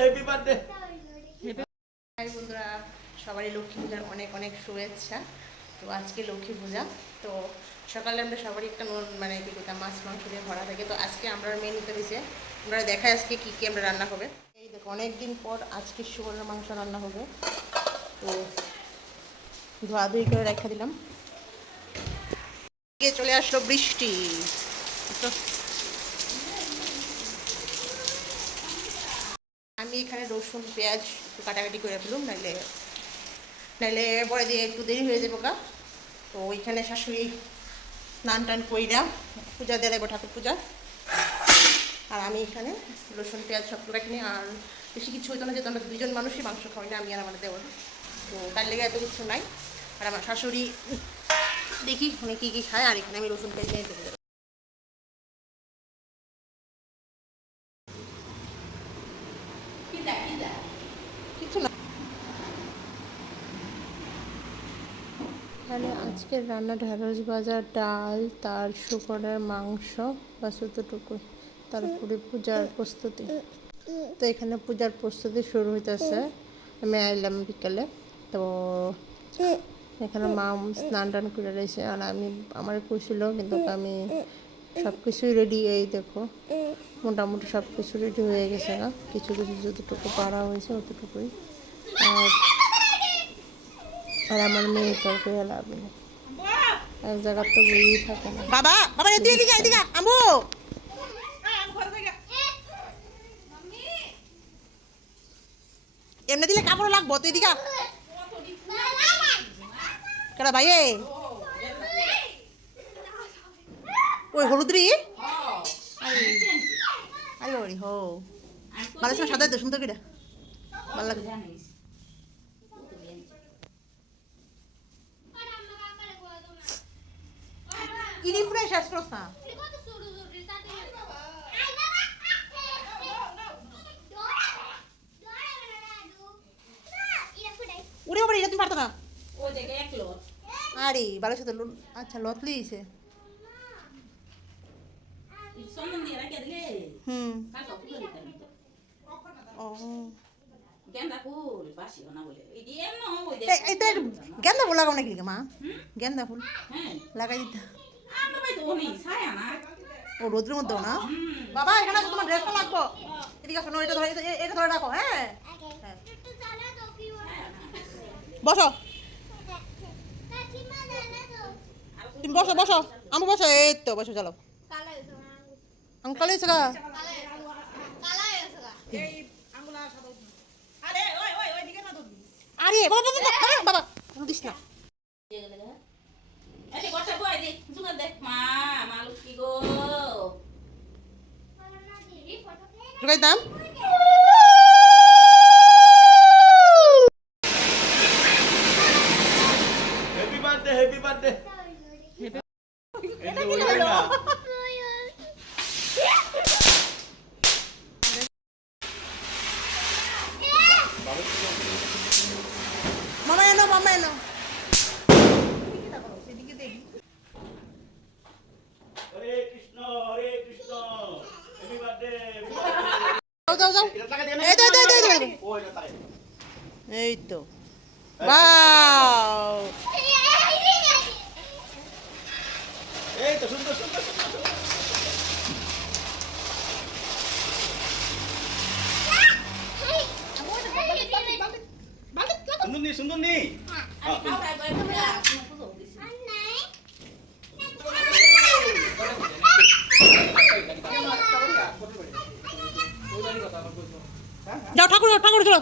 Happy birthday. High বন্ধুরা, সবারই লক্ষ্মী পূজার অনেক অনেক শুভেচ্ছা। তো আজকে লক্ষ্মী পূজা, তো সকালে আমরা সবারই একটা মানে কী করতাম, মাছ মাংস দিয়ে ভরা থাকে। তো আজকে আমরা মেনুতে দিয়েছে, আমরা দেখাই আজকে কী কী আমরা রান্না হবে। এই দেখো, অনেকদিন পর আজকে শুকরের মাংস রান্না হবে। তো ধোয়াধুয়ি করে রেখে দিলাম। চলে আসলো বৃষ্টি। তো আমি এখানে রসুন পেঁয়াজ কাটাকাটি করে ফেলুন, নাইলে নাইলে পরে দিয়ে একটু দেরি হয়ে যাবো গা। তো ওইখানে শাশুড়ি স্নান টান কইরা পূজা দিয়ে দেবো, ঠাকুর পূজা। আর আমি এখানে রসুন পেঁয়াজ সব করে কিনি। আর বেশি কিছু হইতো না, যেহেতু আমরা দুজন মানুষই মাংস খাওয়াই না, আমি আর আমার দেবো। তো তার লেগে এত কিছু নাই। আর আমার শাশুড়ি দেখি উনি কী কী খায়। আর এখানে আমি রসুন পেঁয়াজ নিয়ে দেবো। কিছু না। এখানে আজকের রান্না ঢেঁড়স ভাজা, ডাল, তার শুকরের মাংস বাস এতটুকু। তারপরে পূজার প্রস্তুতি। তো এখানে পূজার প্রস্তুতি শুরু হইতেছে। আমি আইলাম বিকেলে। তো এখানে মা স্নান টান করে রয়েছে। আর আমি আমার কইছিল, কিন্তু আমি সব কিছুই রেডি। এই দেখো, মোটামুটি সব কিছু রেডি হয়ে গেছে না, কিছু কিছু যতটুকু পারা হয়েছে অতটুকুই। আর আমার মেয়েটার করে লাভ নেই, এক জায়গার তো বইই থাকে না। বাবা বাবা এদিকে এদিকে আমু, এমনি দিলে কাপড় লাগবো। তুই এদিকে কেডা ভাই? ওই হলুদরি আরে ওরি হো ভালো সময় সাদা তো সুন্দর কেডা ভালো লাগে। ইনি ফুরাই শেষ করছ না। উড়ে বাবা, এটা তুমি পারতো না। আরে ভালো সাথে আচ্ছা লত লিয়েছে। হুম ও গেন্দা ফুল লাগাও নাকি মা? গেন্দা ফুল লাগাই দিতে। ও রোদ্রের মধ্যেও না। বাবা এখানে তোমার ড্রেসটা লাগবো। এদিকে শোনো, এটা ধরে রাখো। হ্যাঁ বসো, তুমি বসো বসো, আমি বসো। এই তো বসো, চলো। আঙ্কাল এসে গা। আরে বাবা বাবা বাবা বাবা দিস না। ঢুকাইতাম। Happy birthday happy birthday. এটা কি হলো? মামা এনো মামা এনো। হরে কৃষ্ণ হরে কৃষ্ণ। Happy birthday. যাও যাও যাও। এই তো এই তো বাও। এই তো সুন্দর সুন্দর সুন্দর। সুন্দর নি যাও ঠাকুর ঠাকুর চলো।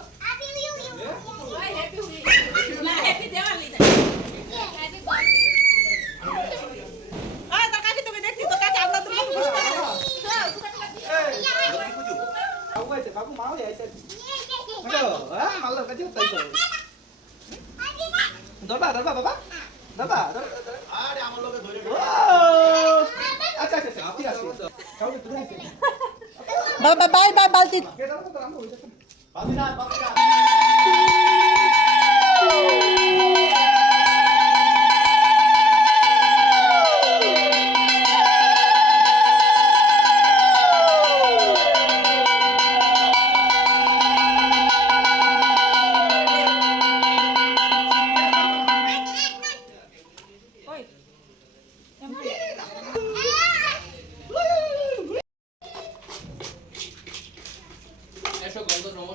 বাবা বাই বাই বালতি।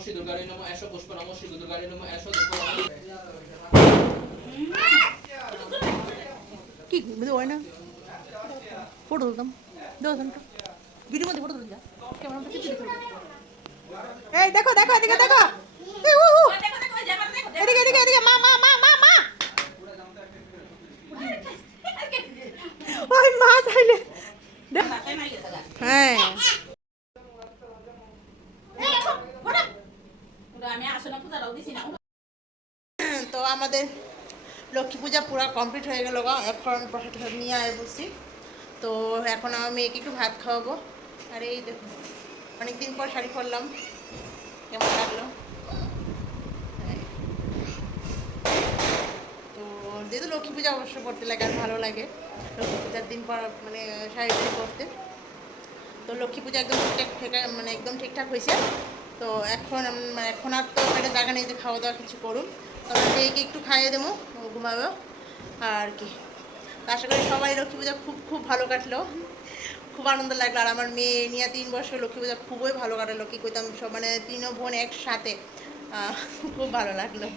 শ্রী দুর্গারই নমঃ এসো পুষ্প নমঃ শ্রী দুর্গারই নমঃ এসো ধূপ নমঃ কি বুঝতে হয় না ফটো তুলতাম দাও ভিডিও মধ্যে ফটো তুলি যা ক্যামেরা মধ্যে কিছু দেখো এই দেখো দেখো এদিকে দেখো এই উ এদিকে এদিকে এদিকে মা মা মা মা মা ওই মা চাইলে হ্যাঁ তো আমাদের লক্ষ্মী পূজা পুরো কমপ্লিট হয়ে গেল এখন প্রসাদ নিয়ে আয় বসছি তো এখন আমার মেয়েকে একটু ভাত খাওয়াবো আর এই দেখো অনেকদিন পর শাড়ি পরলাম কেমন লাগলো তো যেহেতু লক্ষ্মী পূজা অবশ্য করতে লাগে আর ভালো লাগে লক্ষ্মী পূজার দিন পর মানে শাড়ি টাড়ি পরতে তো লক্ষ্মী পূজা একদম ঠিকঠাক মানে একদম ঠিকঠাক হয়েছে তো এখন আর তো পেটে জায়গা নেই যে খাওয়া দাওয়া কিছু করুন তবে মেয়েকে একটু খাইয়ে দেবো ঘুমাবো আর কি আশা করি সবাই লক্ষ্মী পূজা খুব খুব ভালো কাটলো খুব আনন্দ লাগলো আর আমার মেয়ে নিয়ে 3 বছর লক্ষ্মী পূজা খুবই ভালো কাটালো কি করতাম সব মানে 3 বোন একসাথে খুব ভালো লাগলো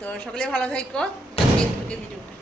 তো সকলে ভালো থাকো ফেসবুকে ভিডিওটা